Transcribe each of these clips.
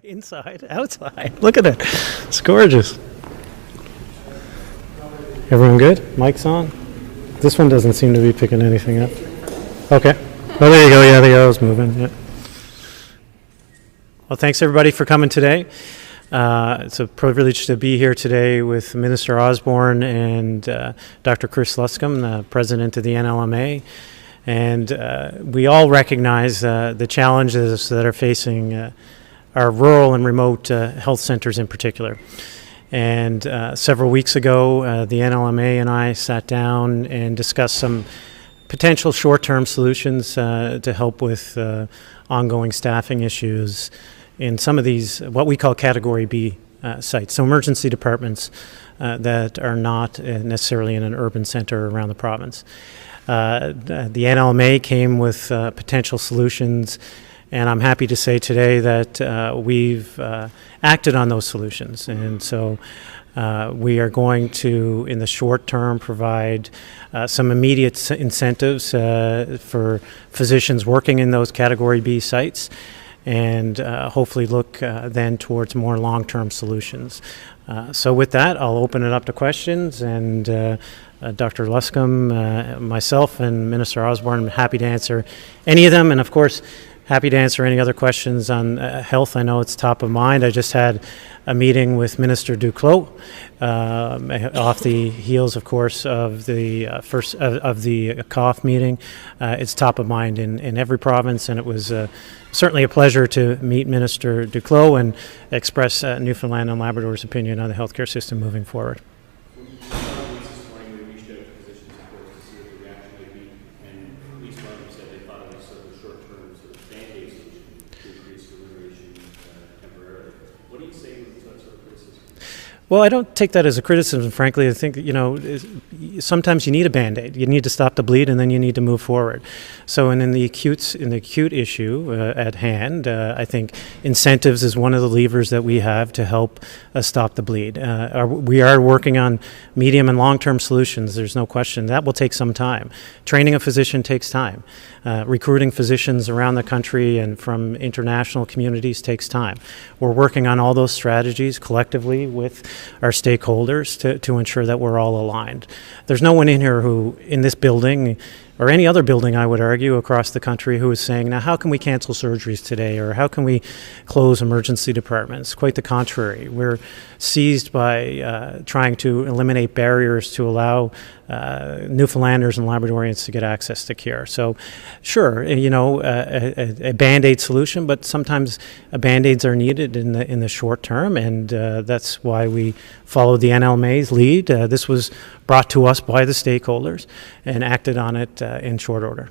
Inside, outside. Look at it. It's gorgeous. Everyone good? Mic's on? This one doesn't seem to be picking anything up. Okay. Oh, there you go. Yeah, the arrow's moving. Yeah. Well, thanks everybody for coming today. It's a privilege to be here today with Minister Osborne and Dr. Chris Luscombe, the president of the NLMA. And we all recognize the challenges that are facing our rural and remote health centers in particular. And several weeks ago, the NLMA and I sat down and discussed some potential short-term solutions to help with ongoing staffing issues in some of these, what we call Category B sites, so emergency departments that are not necessarily in an urban center around the province. The NLMA came with potential solutions, and I'm happy to say today that we've acted on those solutions. And so we are going to, in the short term, provide some immediate incentives for physicians working in those Category B sites, and hopefully look then towards more long-term solutions. So with that, I'll open it up to questions, and Dr. Luscombe, myself, and Minister Osborne, I'm happy to answer any of them, and of course, happy to answer any other questions on health. I know it's top of mind. I just had a meeting with Minister Duclos off the heels, of course, of the first of the COF meeting. It's top of mind in every province, and it was certainly a pleasure to meet Minister Duclos and express Newfoundland and Labrador's opinion on the healthcare system moving forward. Well, I don't take that as a criticism, frankly. I think, sometimes you need a Band-Aid. You need to stop the bleed, and then you need to move forward. So, and in the acute issue at hand, I think incentives is one of the levers that we have to help stop the bleed. We are working on medium and long-term solutions. There's no question. That will take some time. Training a physician takes time. Recruiting physicians around the country and from international communities takes time. We're working on all those strategies collectively with our stakeholders to ensure that we're all aligned. There's no one in here who, in this building, or any other building, I would argue, across the country, who is saying, now how can we cancel surgeries today, or how can we close emergency departments? Quite the contrary. We're seized by trying to eliminate barriers to allow Newfoundlanders and Labradorians to get access to care. So sure, a Band-Aid solution, but sometimes Band-Aids are needed in the short term, and that's why we followed the NLMA's lead. This was brought to us by the stakeholders and acted on it in short order.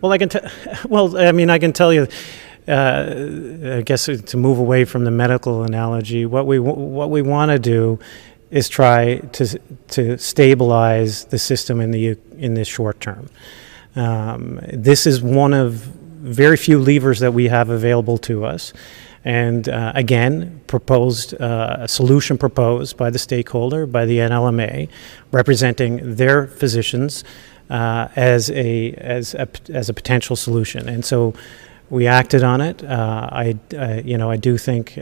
Well, I can tell you, I guess to move away from the medical analogy, what we want to do is try to stabilize the system in the short term. This is one of very few levers that we have available to us. And again, a solution proposed by the stakeholder, by the NLMA, representing their physicians as a potential solution. And so we acted on it. I do think,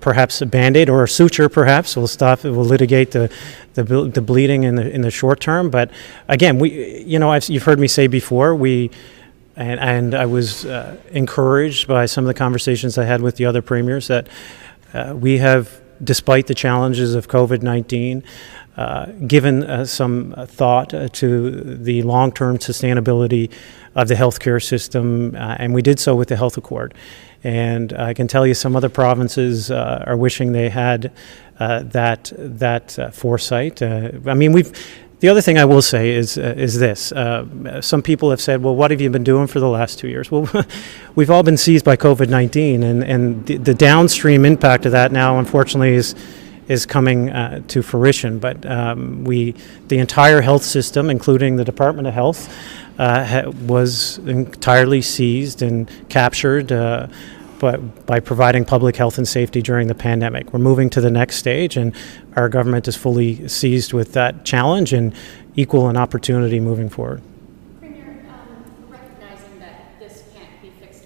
perhaps a Band-Aid or a suture, perhaps will litigate the bleeding in the short term. But again, you've heard me say before, and I was encouraged by some of the conversations I had with the other premiers that we have, despite the challenges of COVID-19, given some thought to the long-term sustainability of the healthcare system, and we did so with the Health Accord. And I can tell you some other provinces are wishing they had that foresight. The other thing I will say is this. Some people have said, well, what have you been doing for the last 2 years? Well, we've all been seized by COVID-19, and the downstream impact of that now, unfortunately, is coming to fruition. But the entire health system, including the Department of Health, was entirely seized and captured by providing public health and safety during the pandemic. We're moving to the next stage, and our government is fully seized with that challenge and equal an opportunity moving forward. Premier, recognizing that this can't be fixed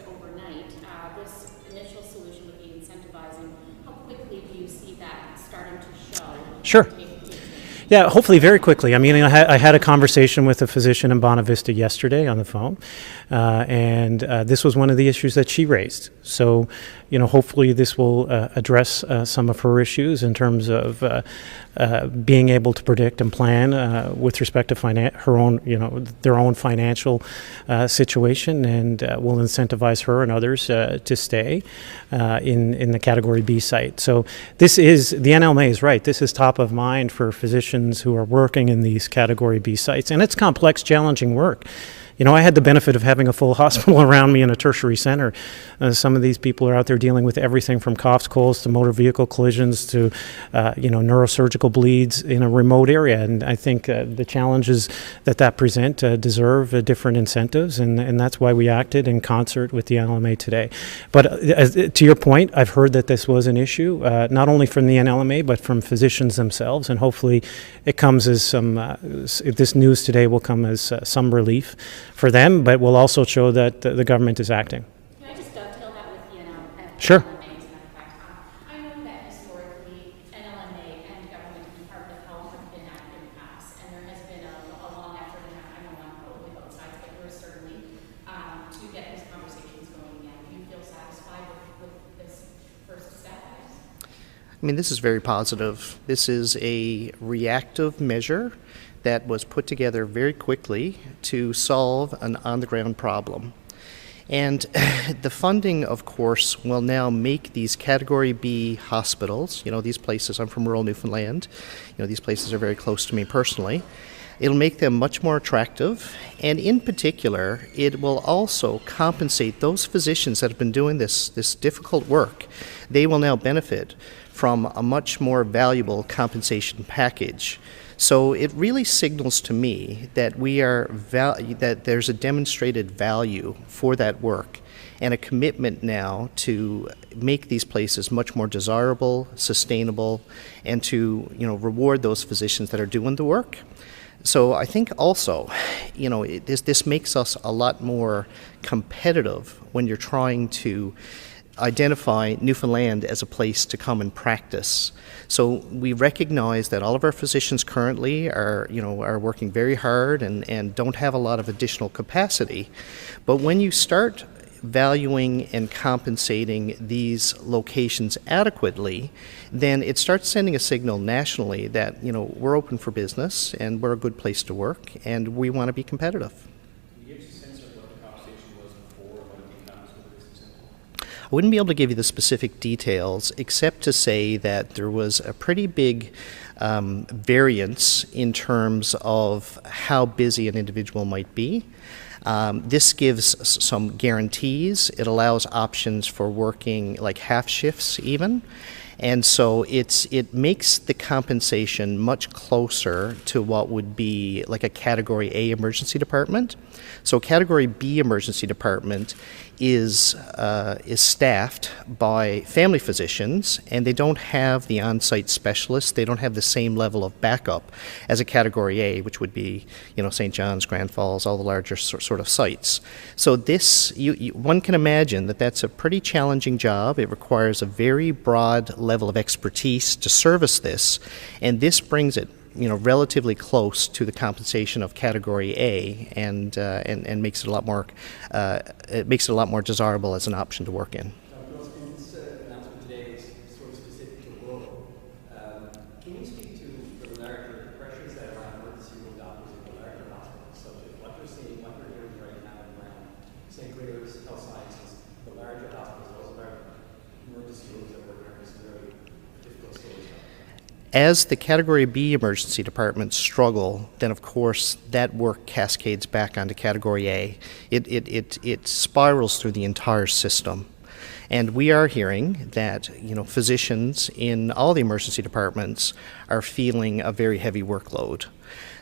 Yeah, hopefully very quickly. I mean, I had a conversation with a physician in Bonavista yesterday on the phone, and this was one of the issues that she raised. So, hopefully this will address some of her issues in terms of being able to predict and plan with respect to her own, their own financial situation, and will incentivize her and others to stay in the Category B site. So the NLMA is right. This is top of mind for physicians who are working in these Category B sites, and it's complex, challenging work. I had the benefit of having a full hospital around me in a tertiary center. Some of these people are out there dealing with everything from coughs, colds, to motor vehicle collisions, to neurosurgical bleeds in a remote area. And I think the challenges that present deserve different incentives, and that's why we acted in concert with the NLMA today. But to your point, I've heard that this was an issue, not only from the NLMA, but from physicians themselves, and hopefully it comes as this news today will come as some relief for them, but will also show that the government is acting. Can I just dovetail that with the NLMA? Sure. I know that historically NLMA and government and Department of Health have been active in the past, and there has been a long effort, and I know on probably both sides, but yours certainly, to get these conversations going again. Do you feel satisfied with this first step? I mean, this is very positive. This is a reactive measure that was put together very quickly to solve an on-the-ground problem. And the funding, of course, will now make these Category B hospitals, these places, I'm from rural Newfoundland, these places are very close to me personally. It'll make them much more attractive, and in particular, it will also compensate those physicians that have been doing this difficult work. They will now benefit from a much more valuable compensation package. So it really signals to me that that there's a demonstrated value for that work, and a commitment now to make these places much more desirable, sustainable, and to reward those physicians that are doing the work. So I think also, this makes us a lot more competitive when you're trying to identify Newfoundland as a place to come and practice. So we recognize that all of our physicians currently are working very hard and don't have a lot of additional capacity. But when you start valuing and compensating these locations adequately, then it starts sending a signal nationally that we're open for business and we're a good place to work and we want to be competitive. I wouldn't be able to give you the specific details except to say that there was a pretty big variance in terms of how busy an individual might be. This gives some guarantees. It allows options for working like half shifts even. And so it makes the compensation much closer to what would be like a Category A emergency department. So Category B emergency department is staffed by family physicians, and they don't have the on-site specialists. They don't have the same level of backup as a Category A, which would be St. John's, Grand Falls, all the larger sort of sites. So this, one can imagine that that's a pretty challenging job. It requires a very broad level of expertise to service this, and this brings it relatively close to the compensation of Category A, and makes it a lot more desirable as an option to work in. This announcement today is sort of specific to rural. Can you speak to the larger pressures that are on emergency room doctors in the larger hospitals, such as what they're seeing, what they're hearing right now around St. Clair's, Health Sciences, the larger hospitals, those larger emergency rooms that we're hearing some very difficult stories about? As the Category B emergency departments struggle, then of course that work cascades back onto Category A. It spirals through the entire system. And we are hearing that physicians in all the emergency departments are feeling a very heavy workload.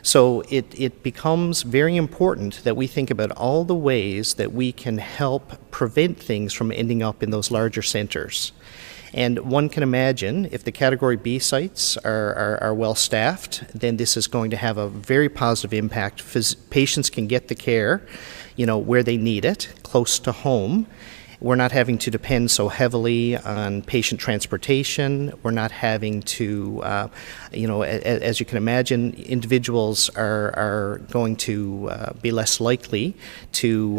So it becomes very important that we think about all the ways that we can help prevent things from ending up in those larger centers. And one can imagine if the Category B sites are well staffed, then this is going to have a very positive impact. Patients can get the care, where they need it, close to home. We're not having to depend so heavily on patient transportation. We're not having to, as you can imagine, individuals are going to be less likely to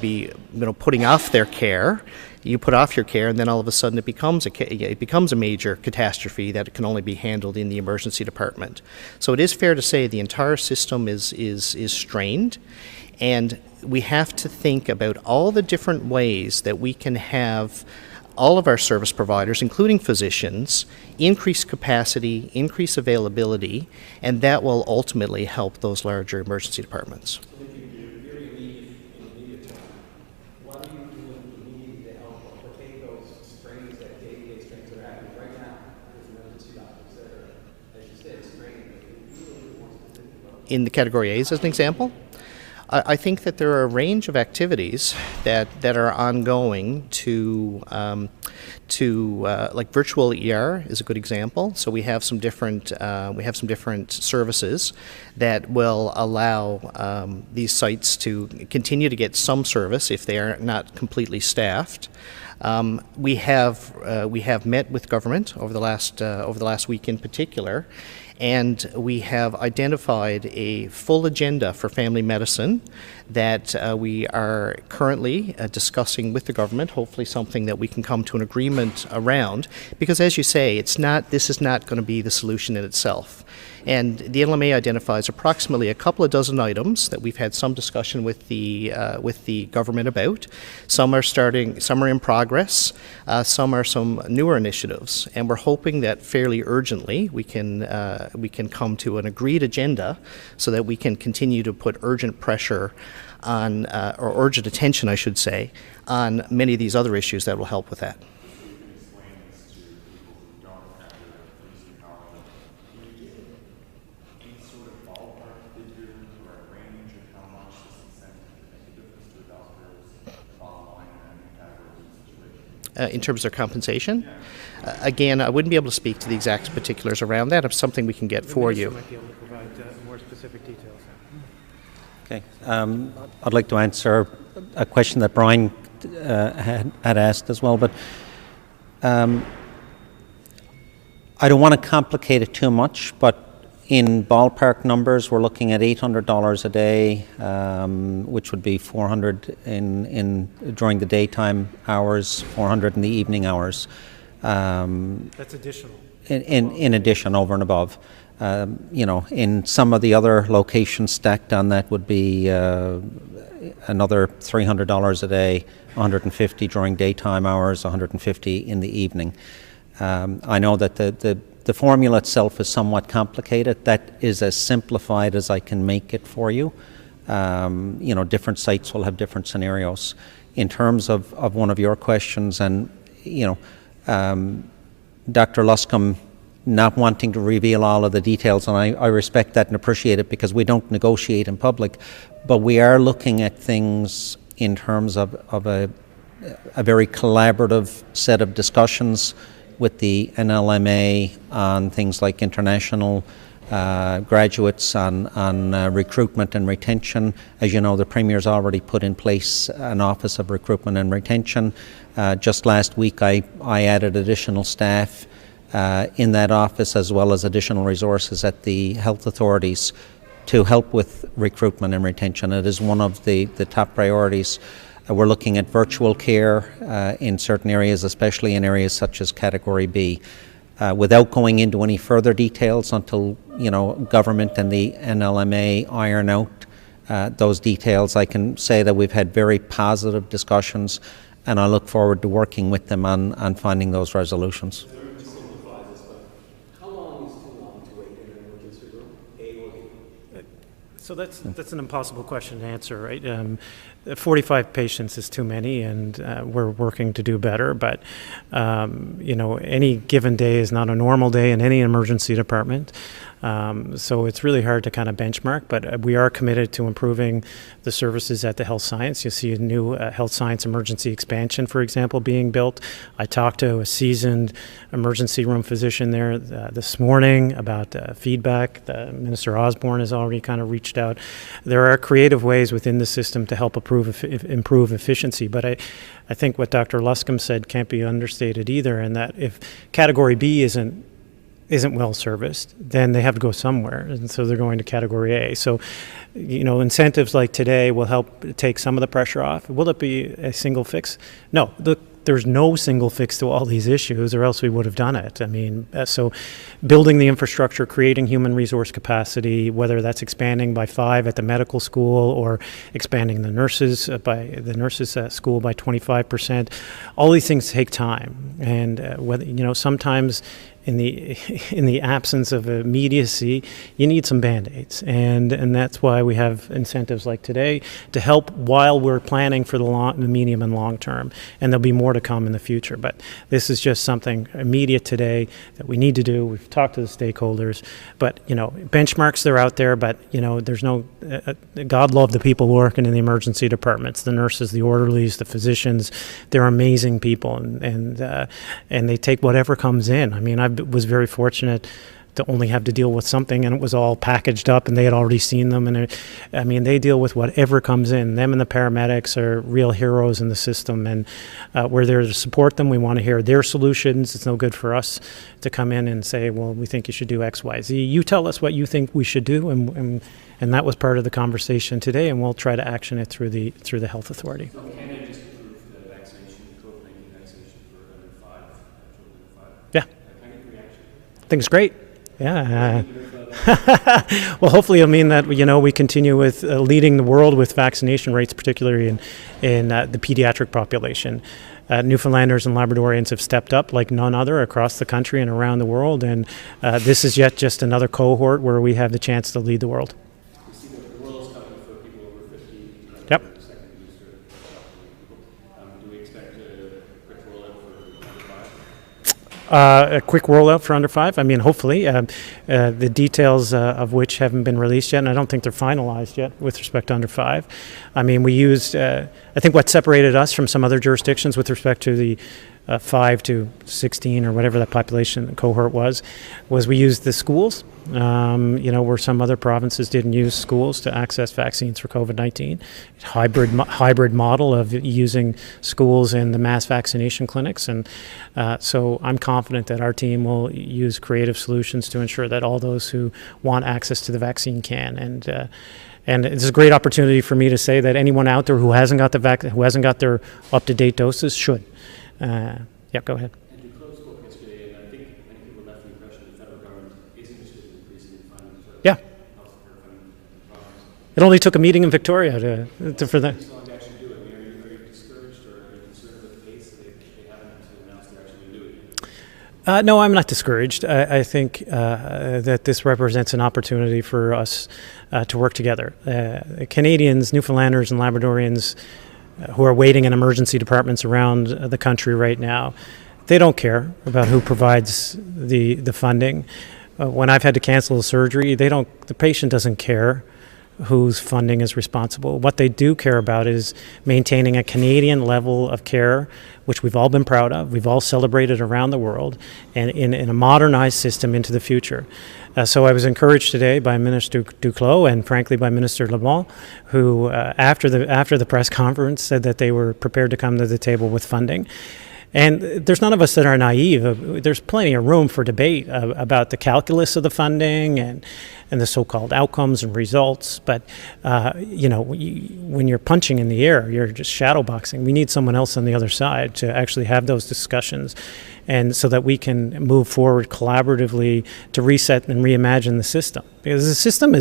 be, putting off their care. You put off your care, and then all of a sudden it becomes a major catastrophe that can only be handled in the emergency department. So it is fair to say the entire system is strained, and we have to think about all the different ways that we can have all of our service providers, including physicians, increase capacity, increase availability, and that will ultimately help those larger emergency departments. In the Category A's, as an example, I think that there are a range of activities that are ongoing like virtual ER is a good example. So we have some different services that will allow these sites to continue to get some service if they are not completely staffed. We have met with government over the last week in particular, and we have identified a full agenda for family medicine that we are currently discussing with the government, hopefully something that we can come to an agreement around, because as you say, this is not going to be the solution in itself. And the NLMA identifies approximately a couple of dozen items that we've had some discussion with the government about. Some are in progress, some are some newer initiatives, and we're hoping that fairly urgently we can come to an agreed agenda so that we can continue to put urgent pressure on, or urgent attention, I should say, on many of these other issues that will help with that. In terms of compensation? Again, I wouldn't be able to speak to the exact particulars around that. It's something we can get for you. Might be able to provide more specific details. Okay. I'd like to answer a question that Brian had asked as well, but I don't want to complicate it too much, but in ballpark numbers, we're looking at $800 a day, which would be $400 during the daytime hours, $400 in the evening hours. That's additional. In addition, over and above. In some of the other locations stacked on that would be another $300 a day, $150 during daytime hours, $150 in the evening. I know that the formula itself is somewhat complicated. That is as simplified as I can make it for you. Different sites will have different scenarios. In terms of one of your questions, and Dr. Luscombe not wanting to reveal all of the details, and I respect that and appreciate it because we don't negotiate in public, but we are looking at things in terms of a very collaborative set of discussions with the NLMA on things like international graduates, on recruitment and retention. As you know, the Premier's already put in place an Office of Recruitment and Retention. Just last week I added additional staff in that office, as well as additional resources at the health authorities to help with recruitment and retention. It is one of the top priorities. We're looking at virtual care in certain areas, especially in areas such as Category B. Without going into any further details until government and the NLMA iron out those details, I can say that we've had very positive discussions, and I look forward to working with them on finding those resolutions. How long is too long to wait in an emergency room? A or B? So that's an impossible question to answer, right? 45 patients is too many, and we're working to do better. But any given day is not a normal day in any emergency department. So it's really hard to kind of benchmark, but we are committed to improving the services at the health science. You see a new health science emergency expansion, for example, being built. I talked to a seasoned emergency room physician there this morning about feedback. Minister Osborne has already kind of reached out. There are creative ways within the system to help improve efficiency, but I think what Dr. Luscombe said can't be understated either, and that if Category B isn't well serviced, then they have to go somewhere, and so they're going to Category A. So, incentives like today will help take some of the pressure off. Will it be a single fix? No. There's no single fix to all these issues, or else we would have done it. I mean, so building the infrastructure, creating human resource capacity, whether that's expanding by 5 at the medical school or expanding the nurses school by 25%, all these things take time. And whether sometimes in the absence of immediacy, you need some Band-Aids, and that's why we have incentives like today to help while we're planning for the medium and long term, and there'll be more to come in the future. But this is just something immediate today that we need to do. We've talked to the stakeholders, but benchmarks, they're out there, but there's no God love the people working in the emergency departments, the nurses, the orderlies, the physicians. They're amazing people, and they take whatever comes in. I mean, I was very fortunate to only have to deal with something, and it was all packaged up, and they had already seen them. And they deal with whatever comes in. Them and the paramedics are real heroes in the system, and we're there to support them. We want to hear their solutions. It's no good for us to come in and say, well, we think you should do X, Y, Z. You tell us what you think we should do, and that was part of the conversation today, and we'll try to action it through the health authority. So Canada just approved the vaccination, COVID-19 vaccination for under 5, children under 5. Yeah. Kind of reaction. I think it's great. Yeah. Well, hopefully it'll mean that we continue with leading the world with vaccination rates, particularly in the pediatric population. Newfoundlanders and Labradorians have stepped up like none other across the country and around the world, and this is yet just another cohort where we have the chance to lead the world. We see that the world is coming for people over 50. Yep. The second booster. Do we expect a quick rollout for under 5? A quick rollout for under 5. I mean, hopefully. The details of which haven't been released yet, and I don't think they're finalized yet with respect to under 5. I mean, we used, I think what separated us from some other jurisdictions with respect to the 5 to 16 or whatever that population cohort was we used the schools, where some other provinces didn't use schools to access vaccines for COVID-19. Hybrid model of using schools in the mass vaccination clinics. And so I'm confident that our team will use creative solutions to ensure that all those who want access to the vaccine can. And it's a great opportunity for me to say that anyone out there who hasn't got who hasn't got their up-to-date doses should. Yeah, go ahead. And you closed spoke yesterday, and I think many people left the impression the federal government is interested in increasing funding for Yeah. health care funding in the province. It only took a meeting in Victoria for that. How long to actually do it? I mean, are you discouraged or are you concerned with the pace that they haven't announced they're actually going to do it? No, I'm not discouraged. I think that this represents an opportunity for us to work together. Canadians, Newfoundlanders, and Labradorians who are waiting in emergency departments around the country right now, they don't care about who provides the funding. When I've had to cancel a surgery, the patient doesn't care whose funding is responsible. What they do care about is maintaining a Canadian level of care, which we've all been proud of, we've all celebrated around the world, and in a modernized system into the future. So I was encouraged today by Minister Duclos and frankly by Minister Leblanc, who after the press conference said that they were prepared to come to the table with funding. And there's none of us that are naive. There's plenty of room for debate about the calculus of the funding and the so-called outcomes and results. But, when you're punching in the air, you're just shadow boxing. We need someone else on the other side to actually have those discussions, and so that we can move forward collaboratively to reset and reimagine the system. Because the system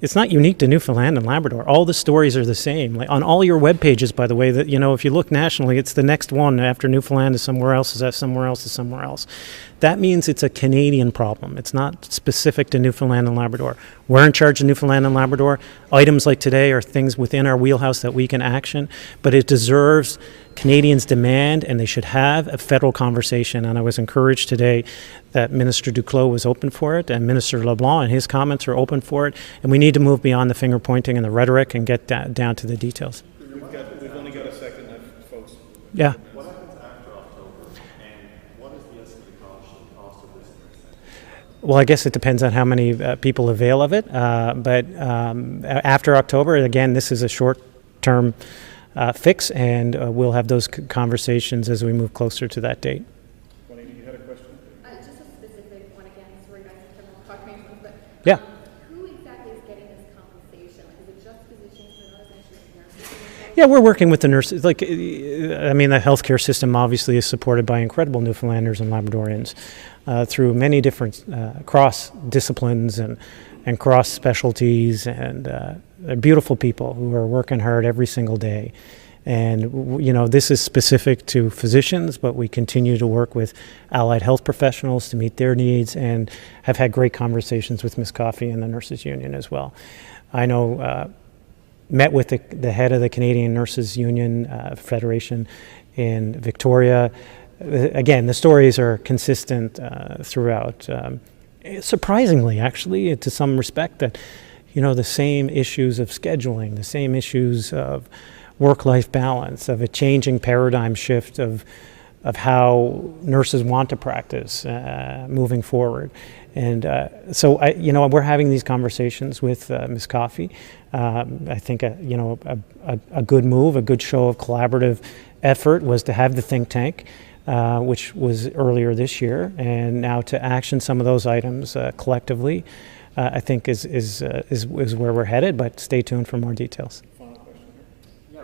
it's not unique to Newfoundland and Labrador. All the stories are the same. Like on all your web pages, by the way, that if you look nationally, it's the next one after Newfoundland is somewhere else, is somewhere else, is somewhere else. That means it's a Canadian problem. It's not specific to Newfoundland and Labrador. We're in charge of Newfoundland and Labrador. Items like today are things within our wheelhouse that we can action, but it deserves Canadians demand, and they should have, a federal conversation. And I was encouraged today that Minister Duclos was open for it, and Minister LeBlanc and his comments are open for it. And we need to move beyond the finger pointing and the rhetoric and get down to the details. We've only got a second left, folks. Yeah. What happens after October, and what is the estimated cost of this? Well, I guess it depends on how many people avail of it. But after October, again, this is a short-term fix, and we'll have those conversations as we move closer to that date. Juanita, you had a question? Just a specific one again, sorry guys, I don't know proclamations, but Yeah. who exactly is getting this compensation? Like, is it just physicians, but not essentially nurses? Yeah, we're working with the nurses. Like, I mean, the healthcare system obviously is supported by incredible Newfoundlanders and Labradorians through many different cross disciplines and cross specialties, and they're beautiful people who are working hard every single day. And, you know, this is specific to physicians, but we continue to work with allied health professionals to meet their needs, and have had great conversations with Ms. Coffey and the Nurses Union as well. I know, met with the head of the Canadian Nurses Union Federation in Victoria. Again, the stories are consistent throughout. Surprisingly, actually, to some respect, that, you know, the same issues of scheduling, the same issues of work-life balance, of a changing paradigm shift of how nurses want to practice moving forward. And so, we're having these conversations with Ms. Coffey. I think, a good move, a good show of collaborative effort was to have the think tank, which was earlier this year, and now to action some of those items collectively, I think is where we're headed. But stay tuned for more details. Yeah,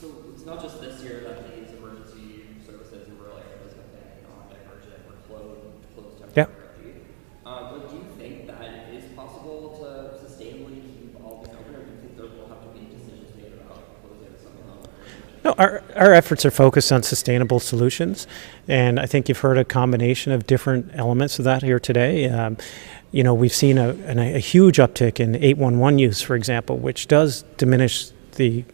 so it's not just this year that these emergency services in rural areas have been divergent or closed temporarily. Yeah. But do you think that it is possible to sustainably keep all these open, or do you think there will have to be decisions made about closing some of them? No, our efforts are focused on sustainable solutions, and I think you've heard a combination of different elements of that here today. We've seen a huge uptick in 811 use, for example, which does diminish the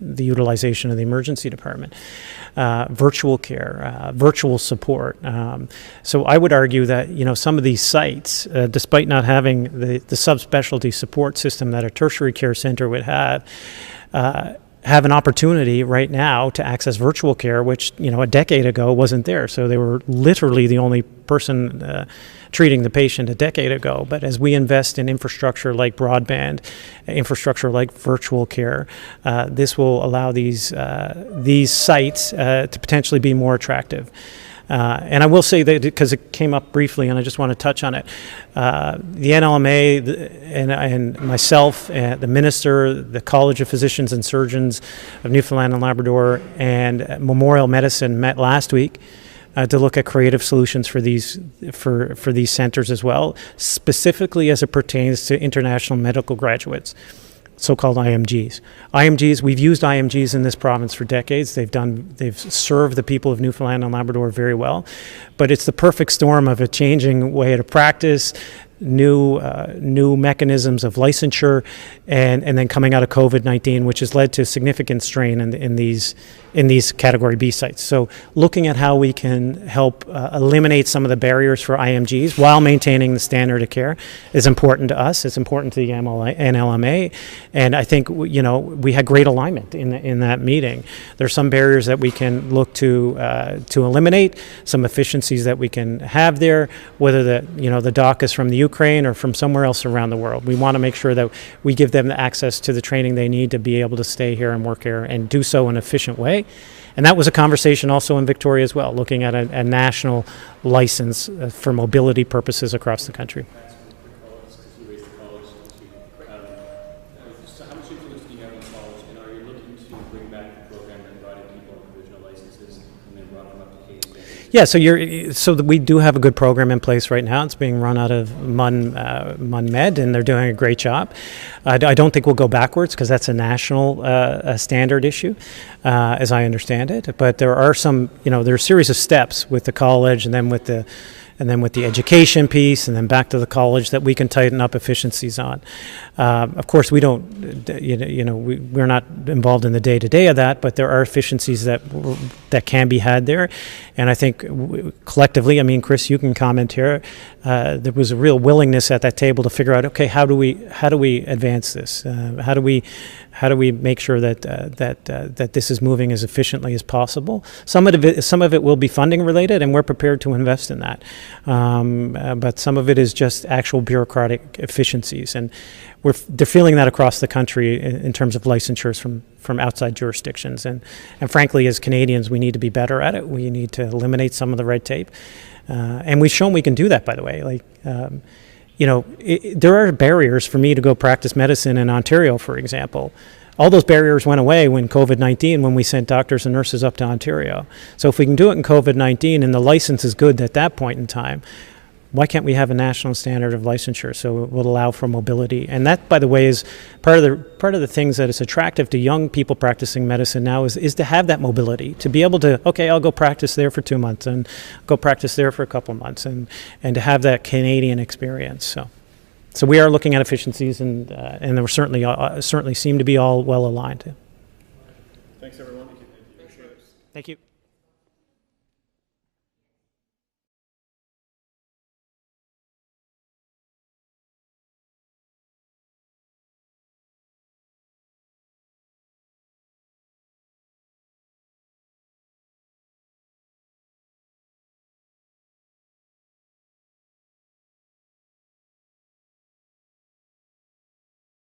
utilization of the emergency department. Virtual care, virtual support. So I would argue that, some of these sites, despite not having the subspecialty support system that a tertiary care center would have an opportunity right now to access virtual care, which, a decade ago wasn't there. So they were literally the only person treating the patient a decade ago. But as we invest in infrastructure like broadband, infrastructure like virtual care, this will allow these sites to potentially be more attractive. And I will say that, because it came up briefly, and I just want to touch on it, the NLMA and myself, the Minister, the College of Physicians and Surgeons of Newfoundland and Labrador, and Memorial Medicine met last week to look at creative solutions for these centers as well, specifically as it pertains to international medical graduates, so-called IMGs. We've used IMGs in this province for decades. They've served the people of Newfoundland and Labrador very well, but it's the perfect storm of a changing way to practice, new mechanisms of licensure, and then coming out of COVID-19, which has led to significant strain in these Category B sites. So looking at how we can help eliminate some of the barriers for IMGs while maintaining the standard of care is important to us. It's important to the NLMA, and I think we had great alignment in that meeting. There are some barriers that we can look to eliminate, some efficiencies that we can have there, whether the doc is from the Ukraine or from somewhere else around the world. We want to make sure that we give them the access to the training they need to be able to stay here and work here and do so in an efficient way. And that was a conversation also in Victoria as well, looking at a national license for mobility purposes across the country. So how much influence do you have on the college, and are you looking to bring back the program that invited people on provisional licenses and then brought them up to K standards? Yeah, so we do have a good program in place right now. It's being run out of MunMed, and they're doing a great job. I don't think we'll go backwards, because that's a national standard issue, as I understand it. But there are some, there are a series of steps with the college, and then with the and then with the education piece, and then back to the college that we can tighten up efficiencies on. Of course, we don't, we're not involved in the day-to-day of that, but there are efficiencies that can be had there. And I think collectively, I mean, Chris, you can comment here, there was a real willingness at that table to figure out, okay, how do we advance this? How do we make sure that this is moving as efficiently as possible? Some of it will be funding related, and we're prepared to invest in that. But some of it is just actual bureaucratic efficiencies, and they're feeling that across the country in terms of licensures from outside jurisdictions. And frankly, as Canadians, we need to be better at it. We need to eliminate some of the red tape, and we've shown we can do that. By the way, there are barriers for me to go practice medicine in Ontario, for example. All those barriers went away when COVID-19, when we sent doctors and nurses up to Ontario. So if we can do it in COVID-19 and the license is good at that point in time, why can't we have a national standard of licensure so it will allow for mobility? And that, by the way, is part of the things that is attractive to young people practicing medicine now is to have that mobility, to be able to, okay, I'll go practice there for 2 months and go practice there for a couple months, and to have that Canadian experience. So we are looking at efficiencies, and we're certainly seem to be all well aligned. Thanks, everyone. Thank you.